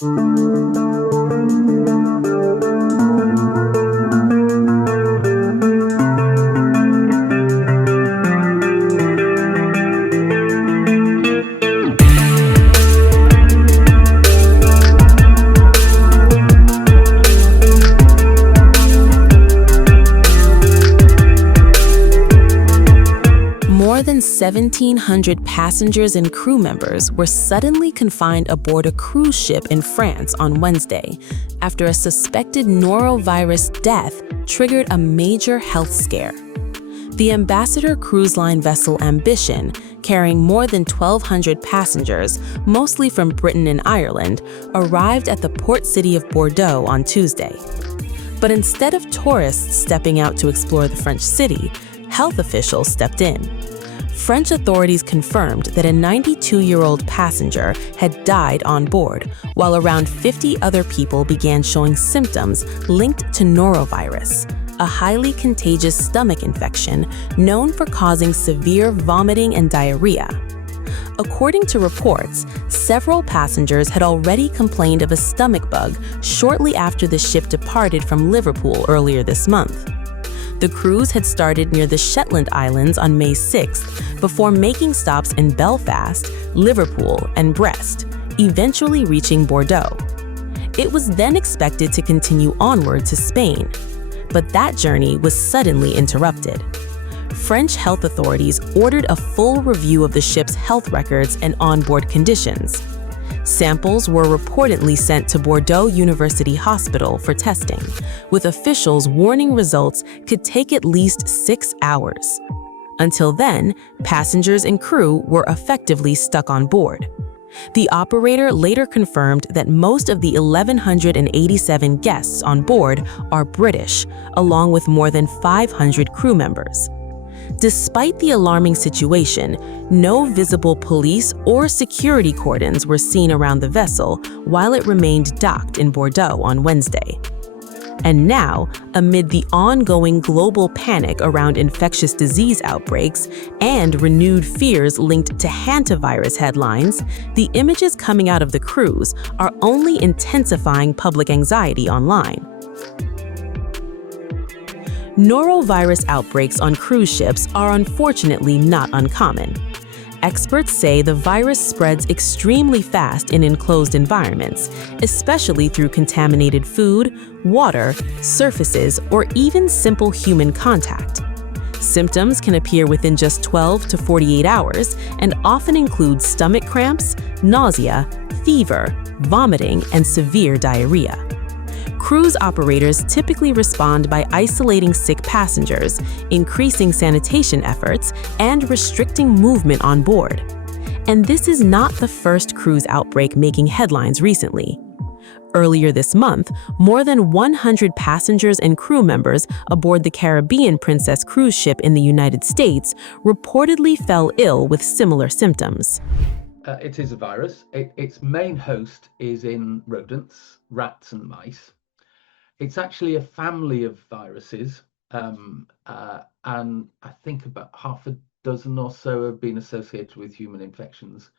More than 1,700 passengers and crew members were suddenly confined aboard a cruise ship in France on Wednesday after a suspected norovirus death triggered a major health scare. The Ambassador cruise line vessel Ambition, carrying more than 1,200 passengers, mostly from Britain and Ireland, arrived at the port city of Bordeaux on Tuesday. But instead of tourists stepping out to explore the French city, health officials stepped in. French authorities confirmed that a 92-year-old passenger had died on board, while around 50 other people began showing symptoms linked to norovirus, a highly contagious stomach infection known for causing severe vomiting and diarrhea. According to reports, several passengers had already complained of a stomach bug shortly after the ship departed from Liverpool earlier this month. The cruise had started near the Shetland Islands on May 6th before making stops in Belfast, Liverpool, and Brest, eventually reaching Bordeaux. It was then expected to continue onward to Spain, but that journey was suddenly interrupted. French health authorities ordered a full review of the ship's health records and onboard conditions. Samples were reportedly sent to Bordeaux University Hospital for testing, with officials warning results could take at least 6 hours. Until then, passengers and crew were effectively stuck on board. The operator later confirmed that most of the 1,187 guests on board are British, along with more than 500 crew members. Despite the alarming situation, no visible police or security cordons were seen around the vessel while it remained docked in Bordeaux on Wednesday. And now, amid the ongoing global panic around infectious disease outbreaks and renewed fears linked to hantavirus headlines, the images coming out of the cruise are only intensifying public anxiety online. Norovirus outbreaks on cruise ships are unfortunately not uncommon. Experts say the virus spreads extremely fast in enclosed environments, especially through contaminated food, water, surfaces, or even simple human contact. Symptoms can appear within just 12 to 48 hours and often include stomach cramps, nausea, fever, vomiting, and severe diarrhea. Cruise operators typically respond by isolating sick passengers, increasing sanitation efforts, and restricting movement on board. And this is not the first cruise outbreak making headlines recently. Earlier this month, more than 100 passengers and crew members aboard the Caribbean Princess cruise ship in the United States reportedly fell ill with similar symptoms. It is a virus. Its main host is in rodents, rats and mice. It's actually a family of viruses, and I think about half a dozen or so have been associated with human infections.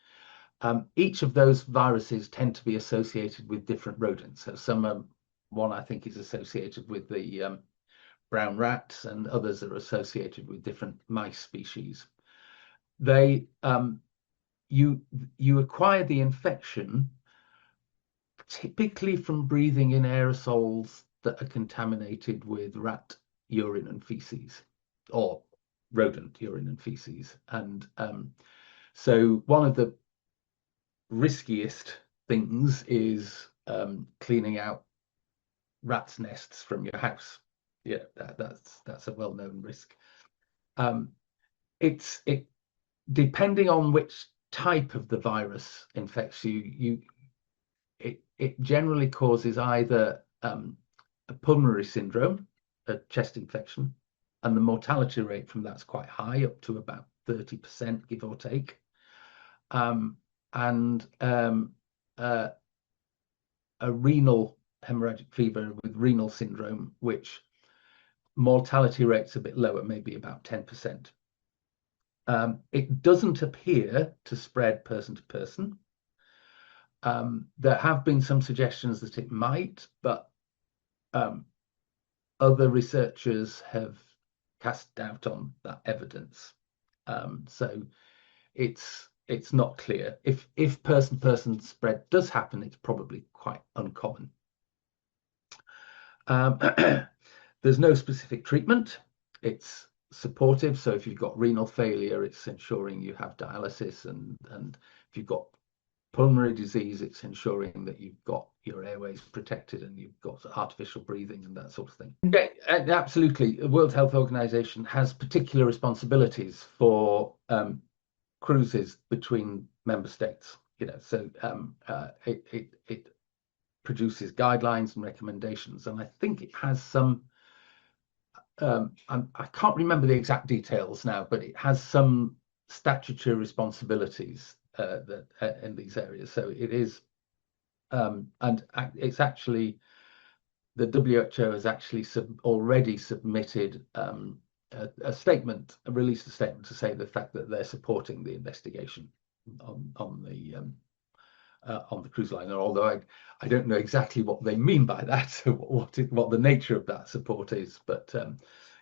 Each of those viruses tend to be associated with different rodents. So one I think is associated with the brown rats, and others are associated with different mice species. You acquire the infection typically from breathing in aerosols that are contaminated with rat urine and feces, or rodent urine and feces. And so one of the riskiest things is cleaning out rats' nests from your house. Yeah, that's a well-known risk. It depending on which type of the virus infects you, it generally causes either a pulmonary syndrome, a chest infection, and the mortality rate from that's quite high, up to about 30%, give or take, and a renal hemorrhagic fever with renal syndrome, which mortality rate's a bit lower, maybe about 10%. It doesn't appear to spread person to person, There have been some suggestions that it might, but other researchers have cast doubt on that evidence. So it's not clear. If person-to-person spread does happen, it's probably quite uncommon. There's no specific treatment. It's supportive. So if you've got renal failure, it's ensuring you have dialysis, and if you've got pulmonary disease, it's ensuring that you've got your airways protected and you've got artificial breathing and that sort of thing. Yeah, absolutely. The World Health Organization has particular responsibilities for cruises between member states. So it produces guidelines and recommendations, and I think it has some. I can't remember the exact details now, but it has some statutory responsibilities that in these areas. So it is, and it's actually, the WHO has actually already submitted a statement, released a statement to say the fact that they're supporting the investigation on the cruise liner. Although I don't know exactly what they mean by that, what the nature of that support is, but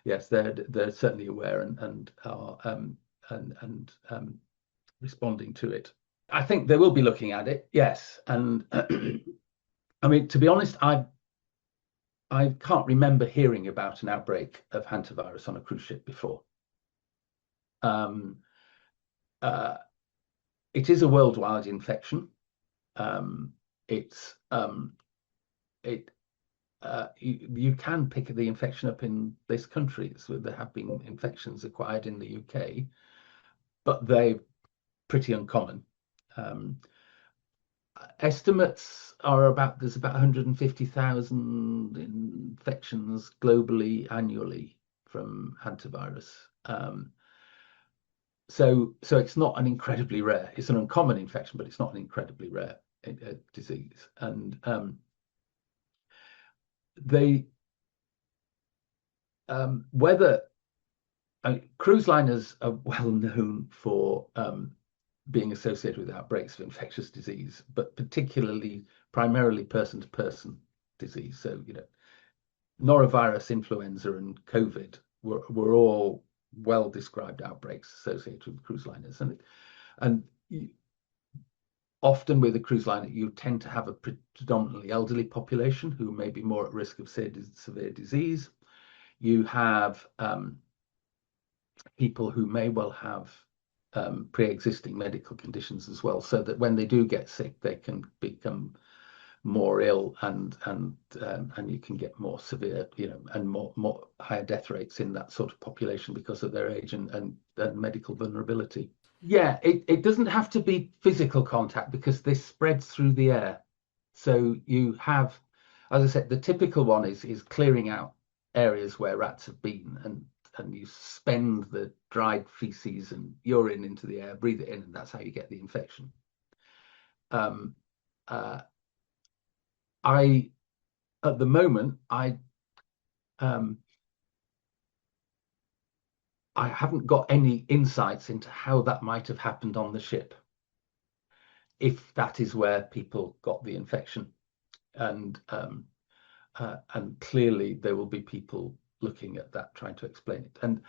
yes, they're certainly aware and are responding to it. I think they will be looking at it, yes. And I mean, to be honest, I can't remember hearing about an outbreak of hantavirus on a cruise ship before. It is a worldwide infection. You can pick the infection up in this country. So there have been infections acquired in the UK, but they're pretty uncommon. Estimates are there's about 150,000 infections globally annually from hantavirus. So it's not an incredibly rare. It's an uncommon infection, but it's not an incredibly rare disease. And whether cruise liners are well known for being associated with outbreaks of infectious disease, but primarily person-to-person disease. So norovirus, influenza, and COVID were all well-described outbreaks associated with cruise liners, and often with a cruise liner, you tend to have a predominantly elderly population who may be more at risk of severe disease. You have people who may well have pre-existing medical conditions as well, so that when they do get sick, they can become more ill, and you can get more severe, and more higher death rates in that sort of population because of their age and medical vulnerability. Yeah, it doesn't have to be physical contact because this spreads through the air. So you have, as I said, the typical one is clearing out areas where rats have been, and you spend the dried feces and urine into the air, breathe it in, and that's how you get the infection. At the moment, I haven't got any insights into how that might have happened on the ship, if that is where people got the infection. And clearly there will be people looking at that, trying to explain it. And